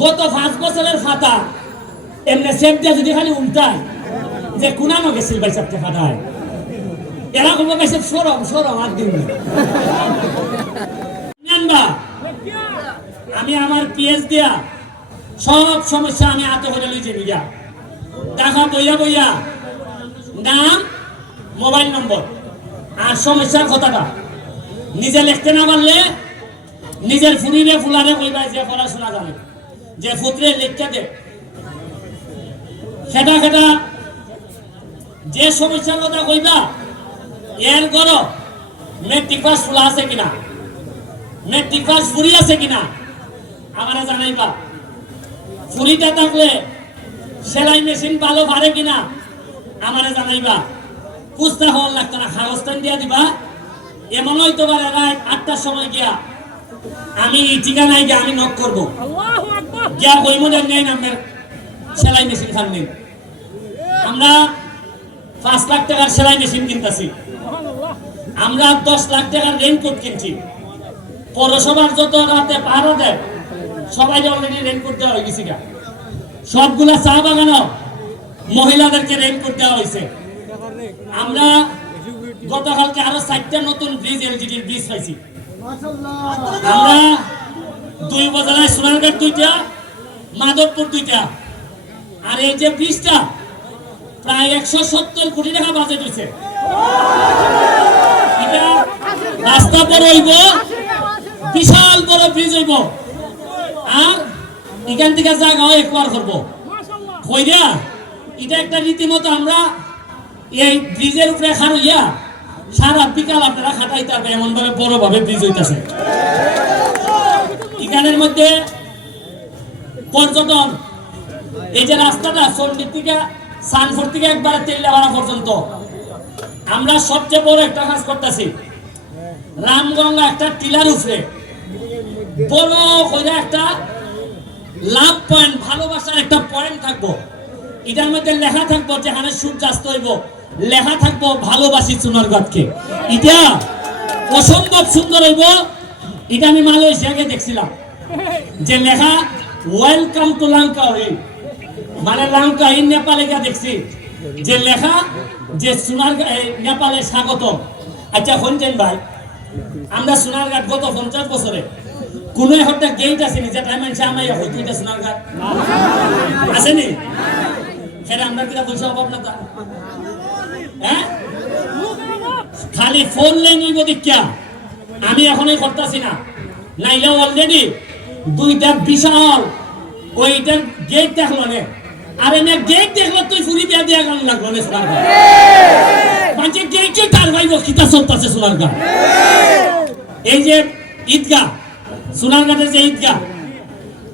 গত পাঁচ বছরের খাতা এমনি সেফ দিয়ে যদি খালি উল্টায়, যে কুনানো গেছিল ভাই সাহেবকে খাতায় এরা কোনো গেছে সরম সরম, আর দিন আমি আমার পিএস দিয়া সব সমস্যা আমি আত করে লইছি নিজা টাকা বইয়া বইয়া, নাম, মোবাইল নম্বর, আর সমস্যার কথাটা। নিজে লিখতে না পারলে, নিজের ফুরিরে ফুলারে কইবা যে পড়াশোনা জানে। যে ফুতরে লিখতে দে সেটা সেটা যে সমস্যার কথা কইবা, এর গর মেট্রিক পাস ফুলা আছে কিনা? মেট্রিক পাস ফুরি আছে কিনা? আমারে জানাইবা। ফুরিটা থাকলে সেলাই মেশিন ভালো পারে কিনা? আমারে জানাইবা। পুস্তা হওয়ার লাগতো না খাগস্তান দিয়া দিবা। এমন হইতে পারে রাত আটটার সময় গিয়া আমি ঠিকানায় গিয়া আমি নক করব। গিয়া কইম যে নেই নামের সেলাই মেশিন খান নিন আমরা পাঁচ লাখ টাকার সেলাই মেশিন কিনতেছি। আমরা দশ লাখ টাকার রেনকোট কিনছি। পৌরসভার যত রাতে পাহারা দেয় সবাই অলরেডি রেনকোট দেওয়া হয়ে গেছে গা। সবগুলা চা বাগানো মহিলাদেরকে রেনকোট দেওয়া হয়েছে। আমরা গতকালকে আরও চারটা নতুন ব্রিজ এলজিডির ব্রিজ পাইছি। আমরা দুই উপজেলায় সোনারঘাট দুইটা মাধবপুর দুইটা। আর এই যে ব্রিজটা প্রায় একশো সত্তর কোটি টাকা বাজেট হয়েছে। এটা রাস্তা বড় হইব বিশাল বড় ব্রিজ হইব। আর এখান থেকে জায়গা একবার করব কইরা এটা একটা রীতিমতো আমরা এই ব্রিজের উপরে খারইয়া সারা বিকাল আপনারা খাটাইতে ভাবে বড় ভাবে ব্রিজ হইতেছে। এখানের মধ্যে পর্যটন, এই যে রাস্তাটা সন্ডির থেকে সানফোর থেকে একবারে তেল্লাপাড়া পর্যন্ত। আমরা সবচেয়ে বড় একটা কাজ করতেছি, রামগঙ্গা একটা টিলার উপরে বড় করে একটা লাভ পয়েন্ট ভালোবাসার একটা পয়েন্ট থাকব। এটার মধ্যে লেখা থাকব যেখানে সূর্যাস্ত হইব। লেখা থাকব ভালোবাসি চুনারগড়কে এটা অসম্ভব সুন্দর হইব। এটা আমি মালয়েশিয়াকে দেখছিলাম। যে লেখা ওয়েলকাম টু লঙ্কা হই মানে লঙ্কা ইন নেপালে গিয়ে দেখছি। যে লেখা, যে সোনার নেপালে স্বাগত আচ্ছা শুনছেন ভাই, আমরা সোনারঘাট গত পঞ্চাশ বছরে কোন একটা গেট আসেনি যেটা মানুষ আমার হয়তো এটা সোনারঘাট আসেনি সেটা আমরা কিনা পয়সা অভাব না খালি ফোন লাইন হইব দেখিয়া আমি এখনই করতেছি না। নাইলে অলরেডি দুইটা বিশাল ওইটার গেট দেখল নে। আর এনে গেট দেখল তুই ফুরি দিয়া দিয়া গান লাগল নে সোনারঘাট মানে গেটে তার ভাই বক্তৃতা চলতেছে সোনারঘাট এই যে ঈদগাহ সোনারঘাটের যে ঈদগাহ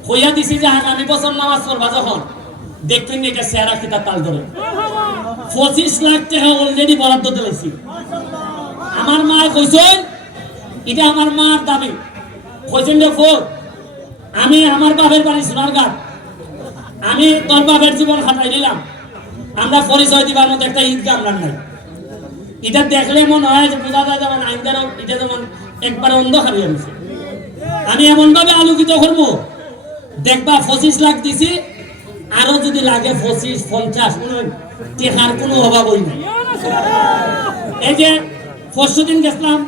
হইয়া দিছি যে আগামী বছর নামাজ পড়বা যখন। দেখবেন এটা সেরা কিতা তাল ধরে। পঁচিশ লাখ টাকা অলরেডি বরাদ্দ দিয়েছি। আমার মা কইছেন, এটা আমার মার দাবি। কইছেন যে ফোর আমি আমার বাপের বাড়ি সোনারঘাট আমি তোর বাপের জীবন খাটাই নিলাম। আমরা পরিচয় দিবার মতো একটা ঈদগাহ আমরা নাই। এটা দেখলে মনে হয় যে বোঝা যায় যেমন আইনদার এটা যেমন একবার অন্ধকার হয়ে গেছে। আমি এমন ভাবে আলোকিত করব, দেখবা পঁচিশ লাখ দিছি আরও যদি লাগে পঁচিশ, পঞ্চাশ টেকার কোনো অভাবই নাই ইয়া রাসূলুল্লাহ এই যে পরশু দিন গেছিলাম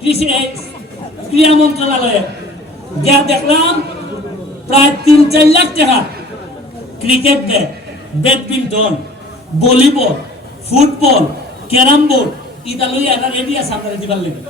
কৃষি ক্রীড়া মন্ত্রণালয়ে। গিয়া দেখলাম প্রায় তিন, চার লাখ টাকা cricket bat badminton volleyball football carrom board ইটা লইয়া এটা রেডি আছে আপনারা দিবার লেগে।